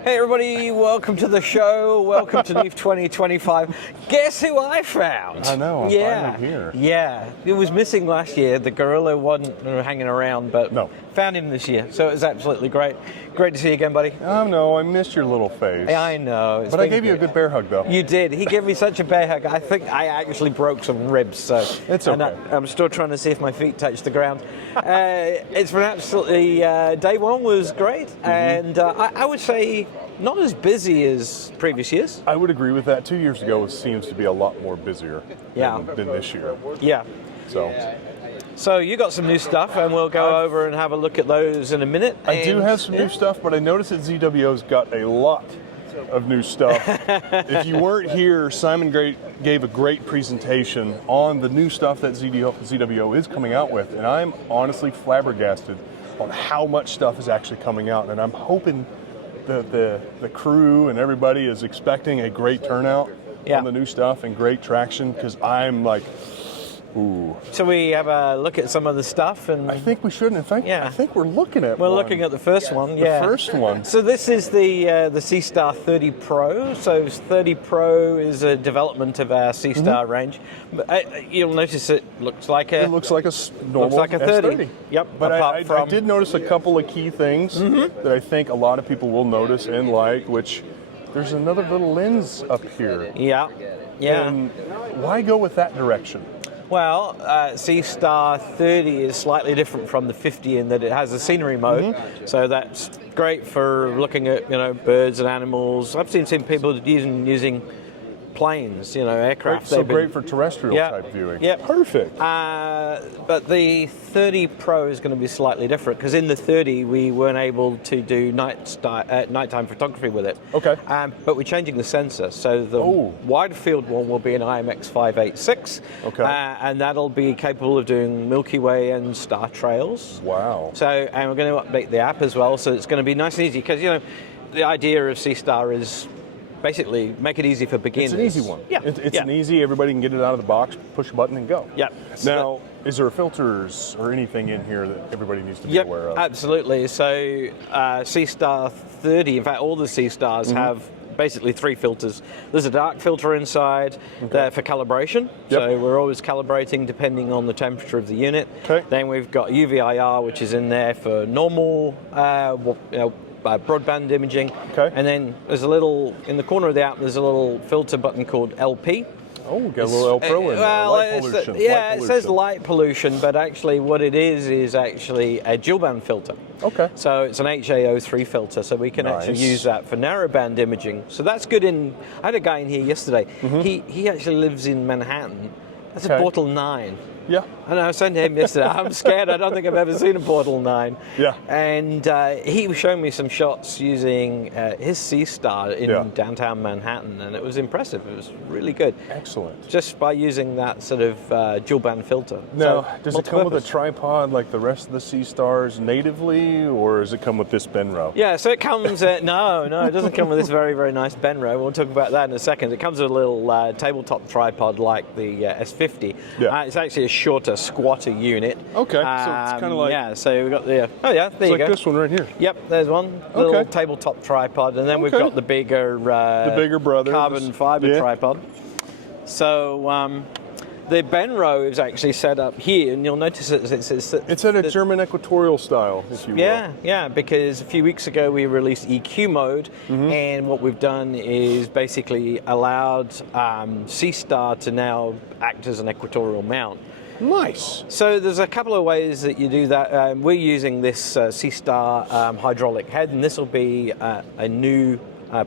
Hey everybody, welcome to the show. Welcome to NEAF 2025. Guess who I found? I know, I'm finally here. Yeah, it was missing last year. The gorilla wasn't hanging around, but found him this year. So it was absolutely great. Great to see you again, buddy. No, I missed your little face. I know. But I gave you a good bear hug, though. You did. He gave me such a bear hug. I think I actually broke some ribs. So it's okay. And I'm still trying to see if my feet touch the ground. It's been absolutely, day one was great. And I would say not as busy as previous years. I would agree with that. 2 years ago, it seems to be a lot more busier than this year. Yeah. So you got some new stuff, and we'll go over and have a look at those in a minute. I do have some new stuff, but I noticed that ZWO's got a lot of new stuff. If you weren't here, Simon gave a great presentation on the new stuff that ZWO is coming out with, and I'm honestly flabbergasted on how much stuff is actually coming out, and I'm hoping the crew and everybody is expecting a great turnout on the new stuff and great traction, because I'm like, ooh. So we have a look at some of the stuff, and I think we should. In fact, I think we're looking at looking at the first one. The first one. So this is the C-Star 30 Pro. So 30 Pro is a development of our C-Star range. But you'll notice it looks like a normal S30. Yep. But I did notice a couple of key things that I think a lot of people will notice and like, which there's another little lens up here. Yeah. And why go with that direction? Well, C-Star 30 is slightly different from the 50 in that it has a scenery mode, so that's great for looking at birds and animals. I've seen people using planes, aircraft. So great for terrestrial type viewing. Yeah, perfect. But the 30 Pro is going to be slightly different, because in the 30 we weren't able to do nighttime photography with it. Okay. But we're changing the sensor, so the wide field one will be an IMX 586. Okay. And that'll be capable of doing Milky Way and star trails. Wow. So, and we're going to update the app as well, so it's going to be nice and easy, because the idea of C-Star is basically make it easy for beginners. It's an easy one. Yeah. It's an easy, everybody can get it out of the box, push a button and go. Yeah. Now, is there filters or anything in here that everybody needs to be aware of? Absolutely. So C-Star 30, in fact all the C-Stars have basically 3 filters. There's a dark filter inside there for calibration. So we're always calibrating depending on the temperature of the unit. Then we've got UV-IR, which is in there for normal broadband imaging. And then there's a little, in the corner of the app, there's a little filter button called LP. Oh, got a little L Pro in there. Light pollution. It says light pollution, but actually what it is actually a dual band filter. Okay. So it's an HAO3 filter, so we can actually use that for narrowband imaging. So that's good I had a guy in here yesterday. He actually lives in Manhattan. That's a Portal 9. Yeah. And I was saying to him yesterday, I'm scared, I don't think I've ever seen a Portal 9. Yeah. And he was showing me some shots using his C-Star in downtown Manhattan, and it was impressive. It was really good. Excellent. Just by using that sort of dual band filter. Now, does it come with a tripod like the rest of the C-Stars natively, or does it come with this Benro? Yeah, so it comes, no, it doesn't come with this very, very nice Benro. We'll talk about that in a second. It comes with a little tabletop tripod like the S50. Yeah. It's actually a shorter, squatter unit. Okay, so it's kind of like... Yeah, so we've got the... there you go. It's like this one right here. Yep, there's one. Little tabletop tripod, and then we've got the bigger... the bigger brother. Carbon fiber tripod. So the Benro is actually set up here, and you'll notice it's at a German equatorial style, if you will. Yeah, because a few weeks ago we released EQ mode, and what we've done is basically allowed C-Star to now act as an equatorial mount. Nice. So there's a couple of ways that you do that. We're using this C-Star hydraulic head, and this will be a new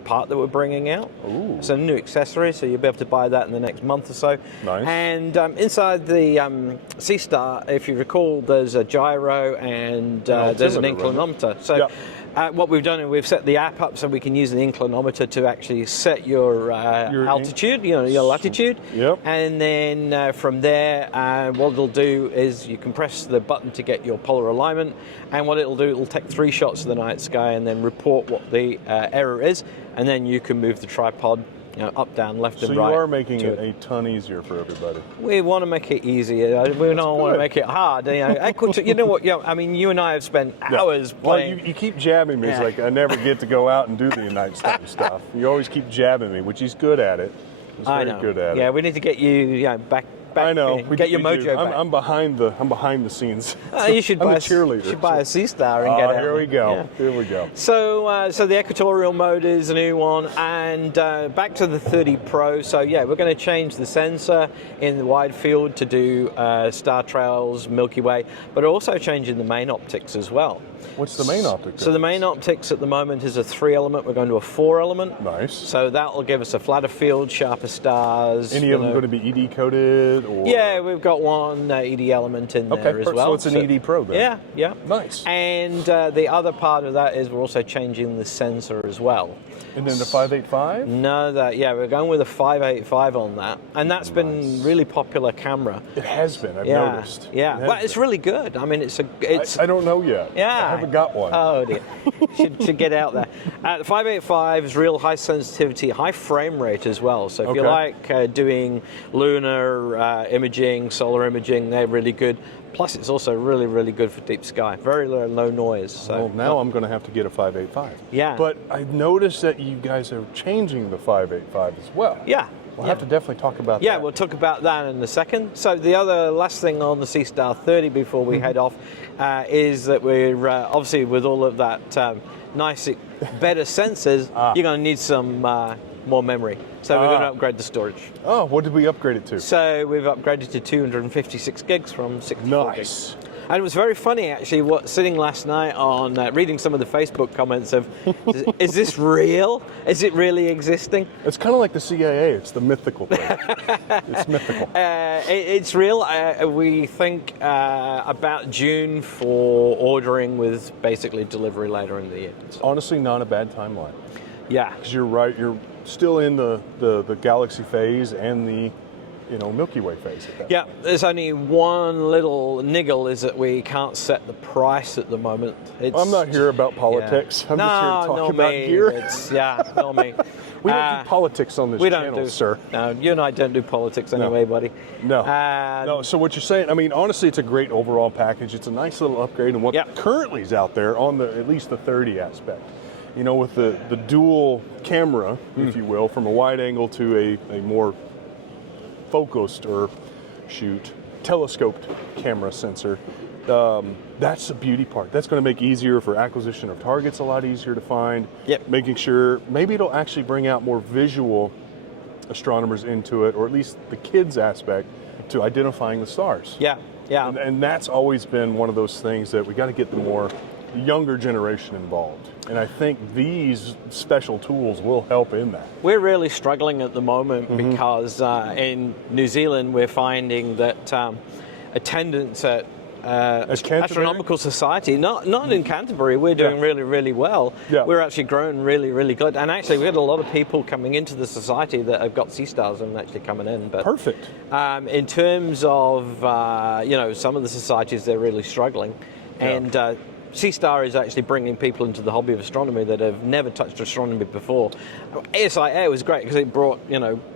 part that we're bringing out. Ooh. It's a new accessory, so you'll be able to buy that in the next month or so. Nice. And inside the C-Star, if you recall, there's a gyro and there's an inclinometer. So what we've done is we've set the app up so we can use the inclinometer to actually set your altitude, your latitude. Yep. And then from there, what it'll do is you can press the button to get your polar alignment, and what it'll do, it'll take 3 shots of the night sky and then report what the error is, and then you can move the tripod up, down, left, So and you right. are making it a ton easier for everybody. We want to make it easier. We don't want to make it hard. You know what? I mean, you and I have spent hours playing. Well, you keep jabbing me. It's like I never get to go out and do the United States stuff. You always keep jabbing me, which he's good at it. He's very good at it. Yeah, we need to get you back. I know. Get your mojo back. I'm behind the scenes. You should I'm buy a cheerleader. You should buy a Sea Star and get out. Here we go. Yeah. Here we go. So the equatorial mode is a new one, and back to the 30 Pro. So yeah, we're going to change the sensor in the wide field to do star trails, Milky Way, but also changing the main optics as well. What's the main optic? So the main optics at the moment is a 3-element. We're going to a 4-element. Nice. So that will give us a flatter field, sharper stars. Any of them going to be ED coded? Or? Yeah, we've got one ED element in there as well. So it's an ED Pro then? Yeah. Nice. And the other part of that is we're also changing the sensor as well. And then the 585? No, we're going with a 585 on that, and that's been really popular camera. It has been. I've noticed. Yeah, but it's really good. I mean, it's. I don't know yet. Yeah, I haven't got one. Oh dear, should get out there. The 585 is real high sensitivity, high frame rate as well. So if you like doing lunar imaging, solar imaging, they're really good. Plus, it's also really, really good for deep sky. Very low noise. So now I'm going to have to get a 585. Yeah. But I've noticed that you guys are changing the 585 as well. Yeah. We'll have to definitely talk about that. Yeah, we'll talk about that in a second. So the other last thing on the C-Star 30 before we head off is that we're obviously with all of that better sensors, you're going to need some more memory. So we're going to upgrade the storage. Oh, what did we upgrade it to? So we've upgraded to 256 gigs from 64 gigs. And it was very funny, actually, sitting last night on reading some of the Facebook comments of, is this real? Is it really existing? It's kind of like the CIA. It's the mythical thing. It's mythical. It's real. We think about June for ordering with basically delivery later in the year. It's honestly not a bad timeline. Yeah. Because you're right. You're still in the galaxy phase and the Milky Way phase at that point. There's only one little niggle is that we can't set the price at the moment. I'm not here about politics. I'm just here to talk about gear. Not me. We don't do politics on this channel, sir. No, you and I don't do politics anyway, buddy. No. So what you're saying, I mean, honestly, it's a great overall package. It's a nice little upgrade on what currently is out there on at least the 30 aspect. With the dual camera, if you will, from a wide angle to a more focused telescoped camera sensor. That's the beauty part. That's going to make easier for acquisition of targets, a lot easier to find. Making sure maybe it'll actually bring out more visual astronomers into it, or at least the kids aspect to identifying the stars. And that's always been one of those things that we got to get the younger generation involved. And I think these special tools will help in that. We're really struggling at the moment because in New Zealand we're finding that attendance at Astronomical Society, not in Canterbury, we're doing really, really well. We're actually growing really, really good. And actually we had a lot of people coming into the society that have got sea stars and actually coming in. But perfect. In terms of some of the societies, they're really struggling. And C-Star is actually bringing people into the hobby of astronomy that have never touched astronomy before. ASIA was great because it brought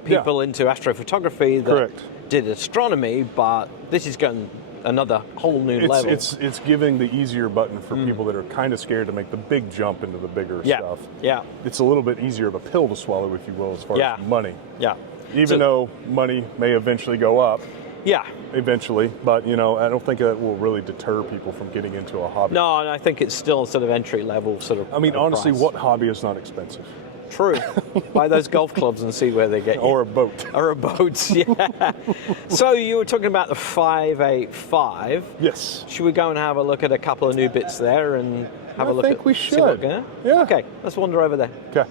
people into astrophotography that did astronomy, but this is going another whole new level. It's giving the easier button for people that are kind of scared to make the big jump into the bigger stuff. It's a little bit easier of a pill to swallow, if you will, as far as money. Even though money may eventually go up. Eventually, but I don't think that will really deter people from getting into a hobby. No, and I think it's still sort of entry level sort of. I mean, honestly, price. what hobby is not expensive? True. Buy those golf clubs and see where they get you. Or a boat. Or a boat, yeah. So you were talking about the 585. Yes. Should we go and have a look at a couple of new bits there and have a look at? I think we should. Yeah. Okay. Let's wander over there. Okay.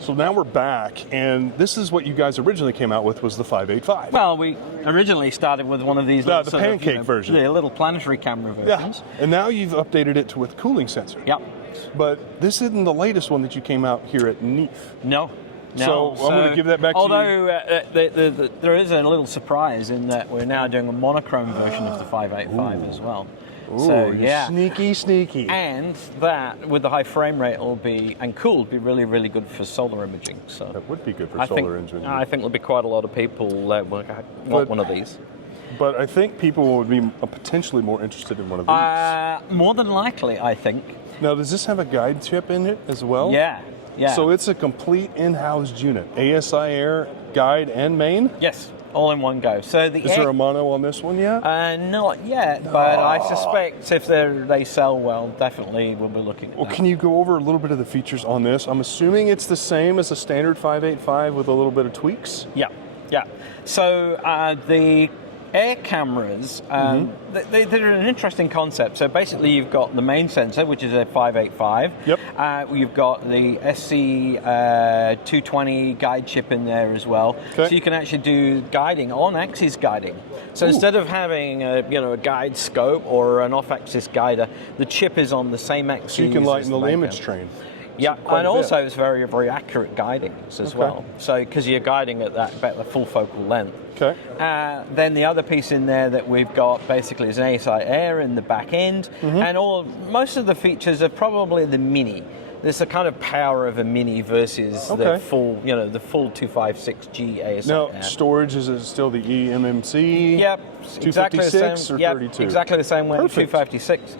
So now we're back, and this is what you guys originally came out with, was the 585. Well, we originally started with one of these the pancake version. The little planetary camera versions. And now you've updated it with cooling sensor. But this isn't the latest one that you came out here at NEAF. No. So I'm going to give that back to you. Although there is a little surprise in that we're now doing a monochrome version of the 585 as well. Ooh, so you're yeah, sneaky. and that with the high frame rate will be and cool, be really really good for solar imaging. So That would be good for solar imaging. I think there'll be quite a lot of people that will want one of these. But I think people would be potentially more interested in one of these. More than likely, I think. Now, does this have a guide chip in it as well? Yeah. So it's a complete in-house unit, ASI air, guide, and main? Yes, all in one go. So Is there a mono on this one yet? Not yet, but I suspect if they sell well, definitely we'll be looking at that. Well, can you go over a little bit of the features on this? I'm assuming it's the same as a standard 585 with a little bit of tweaks? Yeah. So the air cameras, they're an interesting concept. So basically you've got the main sensor, which is a 585. Yep. You've got the SC220 guide chip in there as well. Okay. So you can actually do guiding, on-axis guiding. So instead of having a guide scope or an off-axis guider, the chip is on the same axis. So you can lighten the main image camera. train. Yeah, Quite and a bit. also it's very, very accurate guidings as well. So because you're guiding at about the full focal length. Okay. Then the other piece in there that we've got basically is an ASI air in the back end, and most of the features are probably the Mini. There's the kind of power of a Mini versus the full, the full 256G ASI Now, air. storage, is it still the eMMC? Yep, exactly the 256 same. or Yep, 32? exactly the same way. Perfect. 256.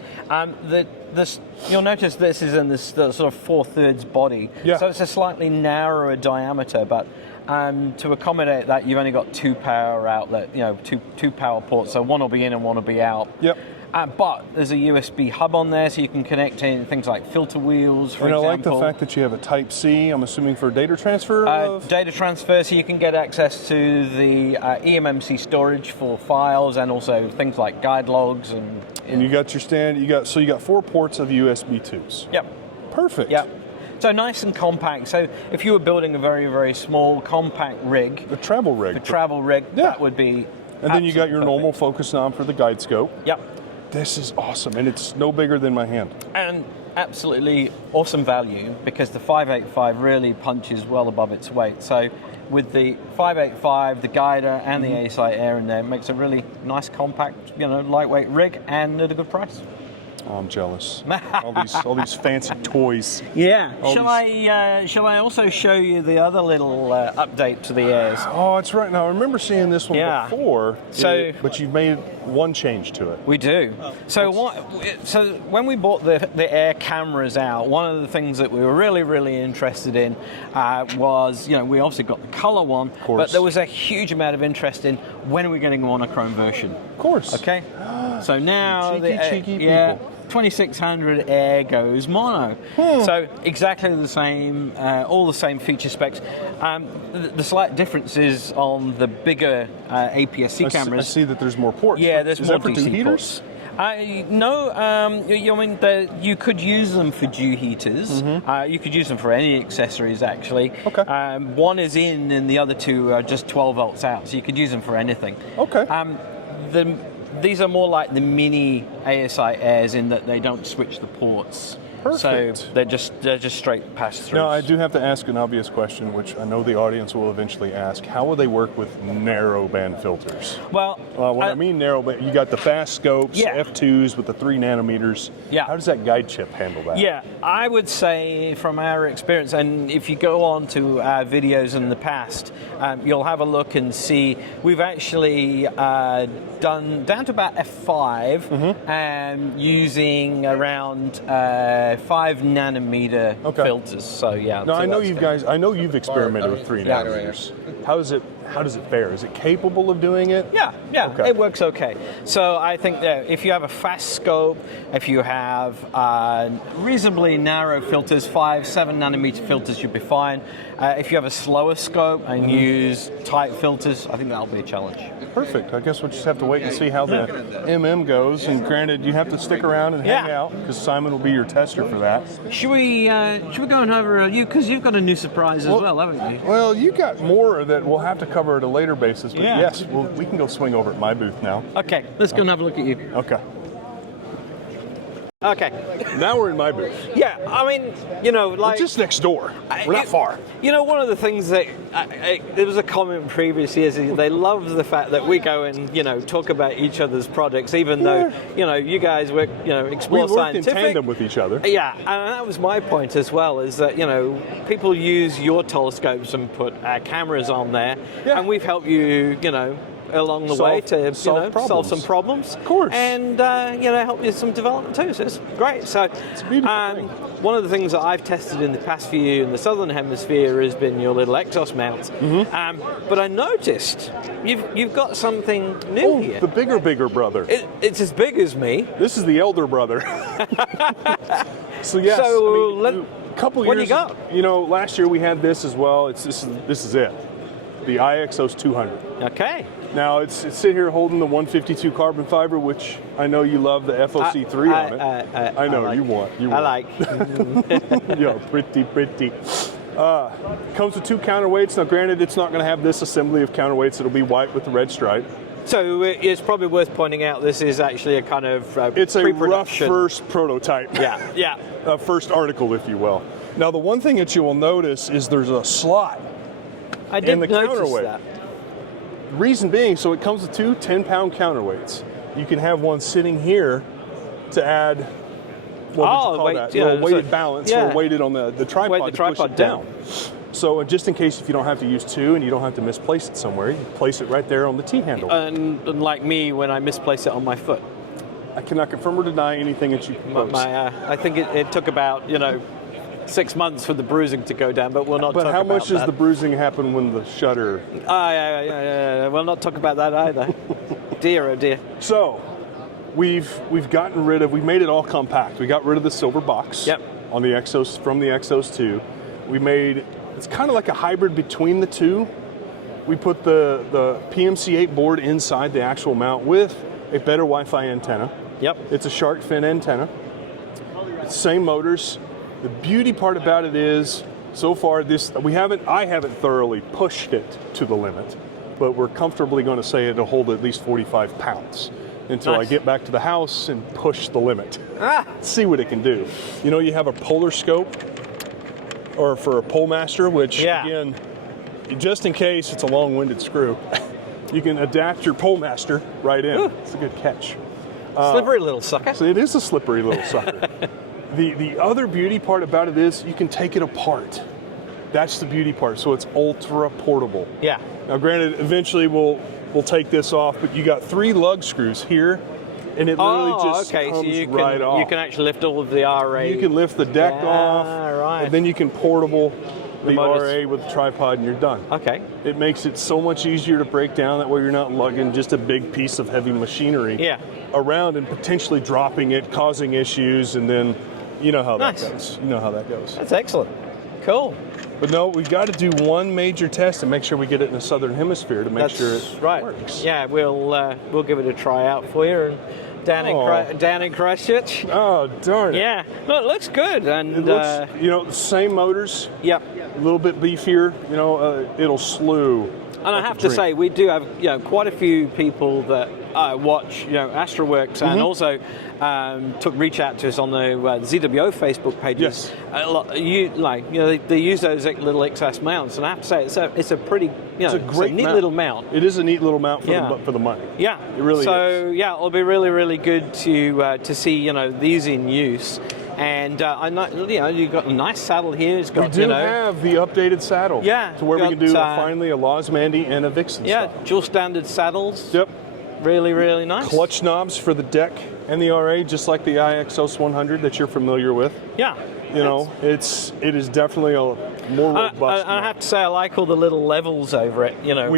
You'll notice this is in this the sort of 4/3 body, so it's a slightly narrower diameter. But to accommodate that, you've only got two power outlet, two power ports. So one will be in and one will be out. Yep. But there's a USB hub on there, so you can connect in things like filter wheels, for example. I like the fact that you have a Type-C, I'm assuming for data transfer? Data transfer, so you can get access to the eMMC storage for files and also things like guide logs. And you got your so you got 4 ports of USB 2s. Yep. Perfect. Yep. So nice and compact. So if you were building a very, very small, compact rig. The travel rig. That would be And then you got your normal focus knob for the guide scope. Yep. This is awesome, and it's no bigger than my hand. And absolutely awesome value, because the 585 really punches well above its weight. So with the 585, the guider, and the ASI air in there, it makes a really nice, compact, lightweight rig, and at a good price. Oh, I'm jealous. all these fancy toys. Yeah. Shall I also show you the other little update to the airs? Oh, it's right. Now I remember seeing this one before. But you've made one change to it. We do. So when we bought the air cameras out, one of the things that we were really, really interested in was, we obviously got the color one, but there was a huge amount of interest in when are we getting a monochrome version. Of course. Okay. So now cheeky people. 2600 Air goes mono. So exactly the same, all the same feature specs. The slight difference is on the bigger APS-C cameras. I see that there's more ports. Yeah, there's more for DC heaters? ports. No, you could use them for dew heaters. You could use them for any accessories, actually. Okay. One is in, and the other two are just 12 volts out, so you could use them for anything. Okay. These are more like the mini ASI airs in that they don't switch the ports. Perfect. So they're just straight pass-throughs. Now, I do have to ask an obvious question, which I know the audience will eventually ask. How will they work with narrowband filters? Well, when I mean narrow, but you got the fast scopes, F2s with the 3 nanometers. Yeah. How does that guide chip handle that? Yeah, I would say from our experience, and if you go on to our videos in the past, you'll have a look and see we've actually done down to about F5 using around 5 nanometer filters. So yeah. Now so I know you've experimented with 3 nanometers. How does it fare? Is it capable of doing it? Yeah, it works okay. So I think that if you have a fast scope, if you have reasonably narrow filters, 5, 7 nanometer filters should be fine. If you have a slower scope and use tight filters, I think that'll be a challenge. Perfect. I guess we'll just have to wait and see how the MM goes. And granted, you have to stick around and hang out, because Simon will be your tester for that. Should we go and over because you've got a new surprise as well, haven't you? Well, you got more that we'll have to cover at a later basis. But yes, we can go swing over at my booth now. Okay, let's go and have a look at you. Okay. Okay. Now we're in my booth. Yeah, I mean, you know, like... We're just next door. We're not far. You know, one of the things that... there was a comment previous years, is they love the fact that we go and, you know, talk about each other's projects, even though, you know, you guys work, you know, Explore Scientific. We work in tandem with each other. Yeah, and that was my point as well, is that, you know, people use your telescopes and put cameras on there, and we've helped you, you know, along the way to solve some problems. Of course. And, you know, help you with some development too. So it's great. So it's a beautiful thing. One of the things that I've tested in the past for you in the southern hemisphere has been your little EXOS mounts. But I noticed you've got something new here. The bigger brother. It's as big as me. This is the elder brother. So yes, so a couple years. What do you got? You know, last year we had this as well. This is it. The EXOS200. Okay. Now it's sitting here holding the 152 carbon fiber, which I know you love the FOC3 on it. I know you want. I like. Yo, pretty. Comes with 2 counterweights. Now, granted, it's not going to have this assembly of counterweights. It'll be white with the red stripe. So it's probably worth pointing out this is actually a kind of it's a rough first prototype. Yeah. First article, if you will. Now, the one thing that you will notice is there's a slot in the counterweight. That. Reason being, so it comes with 2 10-pound counterweights. You can have one sitting here to add weighted balance or weighted on the tripod to push it down. So just in case if you don't have to use 2 and you don't have to misplace it somewhere, you place it right there on the T-handle. And like me, when I misplace it on my foot. I cannot confirm or deny anything that you propose. I think it took about, you know, 6 months for the bruising to go down, but we'll not talk about that. But how much does the bruising happen when the shutter... Yeah. We'll not talk about that either. Dear, oh dear. So, we've made it all compact. We got rid of the silver box on the EXOS, from the EXOS 2. We made, it's kind of like a hybrid between the two. We put the PMC8 board inside the actual mount with a better Wi-Fi antenna. It's a shark fin antenna. Same motors. The beauty part about it is, so far I haven't thoroughly pushed it to the limit, but we're comfortably going to say it'll hold at least 45 pounds until I get back to the house and push the limit. See what it can do. You know, you have a polar scope, or for a pole master, which again, just in case it's a long-winded screw, you can adapt your pole master right in. It's a good catch. Slippery little sucker. So it is a slippery little sucker. The other beauty part about it is you can take it apart. That's the beauty part. So it's ultra portable. Yeah. Now, granted, eventually we'll take this off, but you got 3 lug screws here, and it literally just comes right off. You can actually lift all of the RA. You can lift the deck off, and then you can portable the RA with the tripod, and you're done. Okay. It makes it so much easier to break down. That way you're not lugging just a big piece of heavy machinery around and potentially dropping it, causing issues, and then you know how that goes. You know how that goes. That's excellent. Cool. But no, we've got to do one major test and make sure we get it in the southern hemisphere to make sure it works. Yeah, we'll give it a try out for you. And down in Christchurch. Oh, darn it. Yeah. No, it looks good. And it looks, you know, the same motors. Yep. A little bit beefier. You know, it'll slew. And I have to say, we do have, you know, quite a few people that watch, you know, Astroworkz, and also reach out to us on the ZWO Facebook pages. Yes. They use those little XS mounts, and I have to say, it's a pretty, it's a neat little mount. It is a neat little mount for the money. Yeah, it really is. So yeah, it'll be really, really good to see, you know, these in use. And I know, you know, you've got a nice saddle here. It's got, we do have the updated saddle. Yeah. To where we can do finally a Losmandy and a Vixen. Yeah, dual standard saddles. Yep. Really, really nice. Clutch knobs for the deck and the RA, just like the EXOS100 that you're familiar with. Yeah. You know, it is definitely a more robust. I have to say, I like all the little levels over it. You know,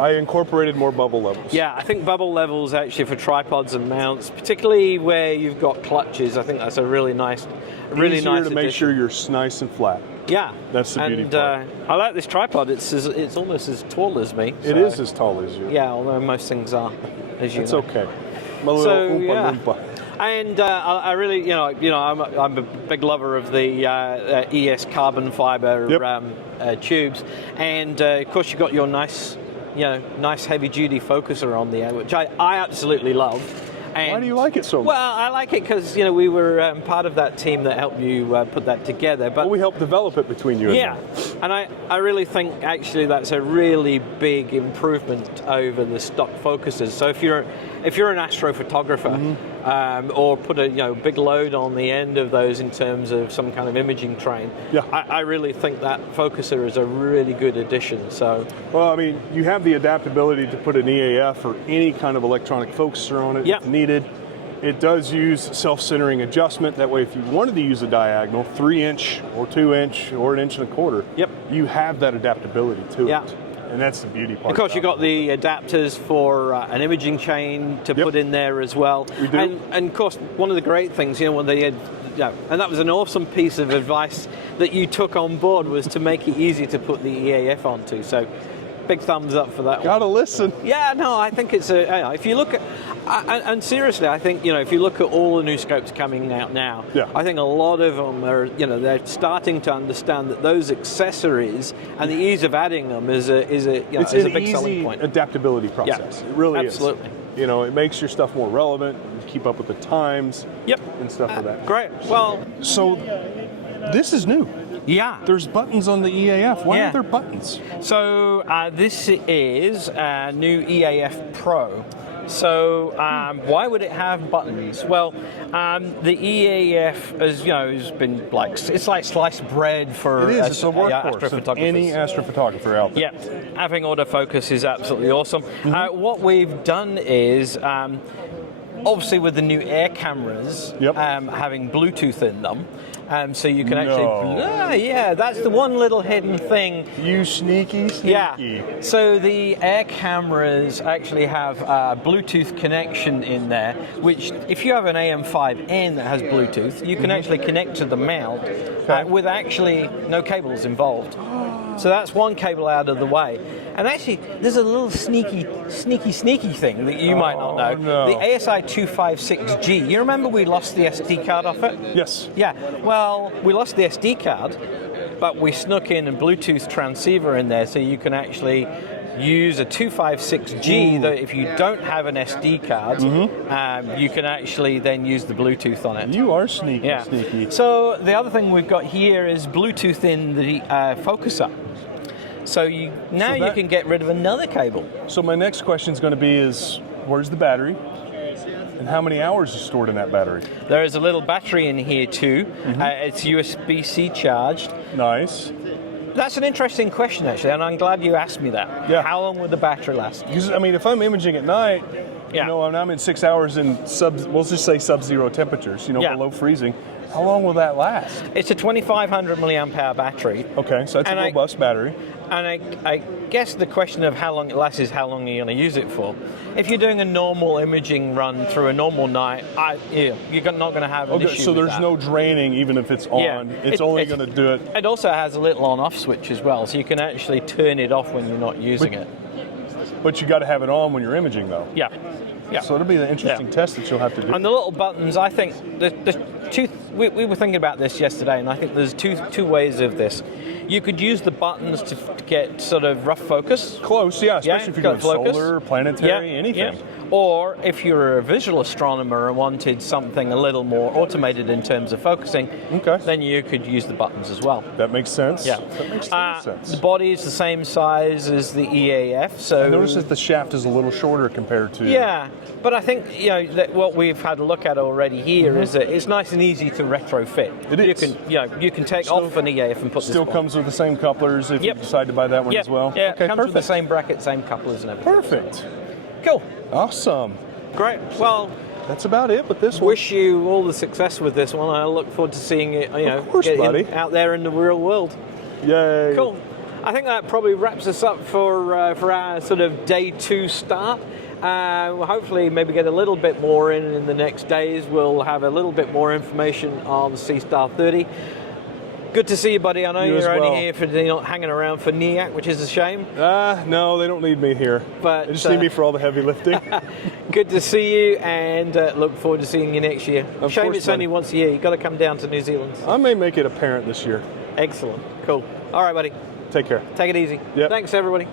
I incorporated more bubble levels. Yeah, I think bubble levels actually for tripods and mounts, particularly where you've got clutches. I think that's a really nice, Easier to make sure you're nice and flat. Yeah, that's the beauty part. I like this tripod. It's almost as tall as me. It is as tall as you. Yeah, although most things are, as you know. It's okay. My little Oompa Loompa. And I really, you know, I'm a big lover of the ES carbon fiber tubes, and of course you've got your nice heavy duty focuser on there, which I absolutely love. And, why do you like it so much? Well, I like it because we were part of that team that helped you put that together. But we helped develop it between you and yeah, me. and I really think actually that's a really big improvement over the stock focuses. So if you're an astrophotographer or put a big load on the end of those in terms of some kind of imaging train, I really think that focuser is a really good addition. So, well, I mean, you have the adaptability to put an EAF or any kind of electronic focuser on it if needed. It does use self-centering adjustment. That way, if you wanted to use a diagonal, 3-inch or 2-inch or 1.25 inches, you have that adaptability to it. And that's the beauty part. Of course, you've got the adapters for an imaging chain to put in there as well. We do. And of course, one of the great things, when they had, and that was an awesome piece of advice that you took on board, was to make it easy to put the EAF onto. So, big thumbs up for that. Gotta listen. Yeah, no, I think it's if you look at, and seriously, I think if you look at all the new scopes coming out now, I think a lot of them are they're starting to understand that those accessories and the ease of adding them is a big selling point. Adaptability process. It really absolutely. is. It makes your stuff more relevant. You keep up with the times. And stuff like that. Great. Well, so this is new. Yeah. There's buttons on the EAF. Why are there buttons? So this is a new EAF Pro. So why would it have buttons? Well, the EAF, as has been it's like sliced bread for it's a workhorse astrophotographers. Of any astrophotographer out there. Yeah, having autofocus is absolutely awesome. What we've done is, obviously with the new air cameras, having Bluetooth in them, so you can actually, that's the one little hidden thing. You sneaky. Yeah. So the air cameras actually have a Bluetooth connection in there, which if you have an AM5N that has Bluetooth, you can actually connect to the mount with actually no cables involved. So that's one cable out of the way. And actually, there's a little sneaky thing that you might not know. No. The ASI256G. You remember we lost the SD card off it? Yes. Yeah. Well, we lost the SD card, but we snuck in a Bluetooth transceiver in there, so you can actually use a 256G that if you don't have an SD card, you can actually then use the Bluetooth on it. You are sneaky. So the other thing we've got here is Bluetooth in the focuser. So you can get rid of another cable. So my next question is going to be where's the battery? And how many hours is stored in that battery? There is a little battery in here too. It's USB-C charged. Nice. That's an interesting question, actually, and I'm glad you asked me that. Yeah. How long would the battery last? Because, I mean, if I'm imaging at night, and I'm in 6 hours in we'll just say sub-zero temperatures, below freezing, how long will that last? It's a 2,500 milliamp hour battery. Okay, so that's a robust battery. And I guess the question of how long it lasts is how long are you going to use it for. If you're doing a normal imaging run through a normal night, you're not going to have an issue so with there's that. no draining even if it's on. It's only going to do it. It also has a little on-off switch as well, so you can actually turn it off when you're not using it. But you got to have it on when you're imaging, though. Yeah. So it'll be an interesting test that you'll have to do. And the little buttons, I think, we were thinking about this yesterday, and I think there's two ways of this. You could use the buttons to get sort of rough focus. Close, especially if you're doing solar, planetary, anything. Yeah. Or if you're a visual astronomer and wanted something a little more automated in terms of focusing, then you could use the buttons as well. That makes sense. Yeah. That makes sense. The body is the same size as the EAF, so... I noticed that the shaft is a little shorter compared to... Yeah, but I think, that what we've had a look at already here is that it's nice and easy to retrofit. It is. You can take off an EAF and put this on. Still comes with the same couplers if you decide to buy that one as well? Yeah, okay, it comes perfect. with the same bracket, same couplers and everything. Perfect. Cool. Awesome. Great. Well, that's about it with this one. Wish you all the success with this one. I look forward to seeing it, of course, buddy. Out there in the real world. Yay. Cool. I think that probably wraps us up for our sort of day 2 start. We'll hopefully maybe get a little bit more in the next days. We'll have a little bit more information on the C-Star30. Good to see you, buddy. I know you're only here for not hanging around for NEAF, which is a shame. No, they don't need me here. But they just need me for all the heavy lifting. Good to see you, and look forward to seeing you next year. Shame it's only once a year. You've got to come down to New Zealand. I may make it apparent this year. Excellent. Cool. All right, buddy. Take care. Take it easy. Yep. Thanks, everybody.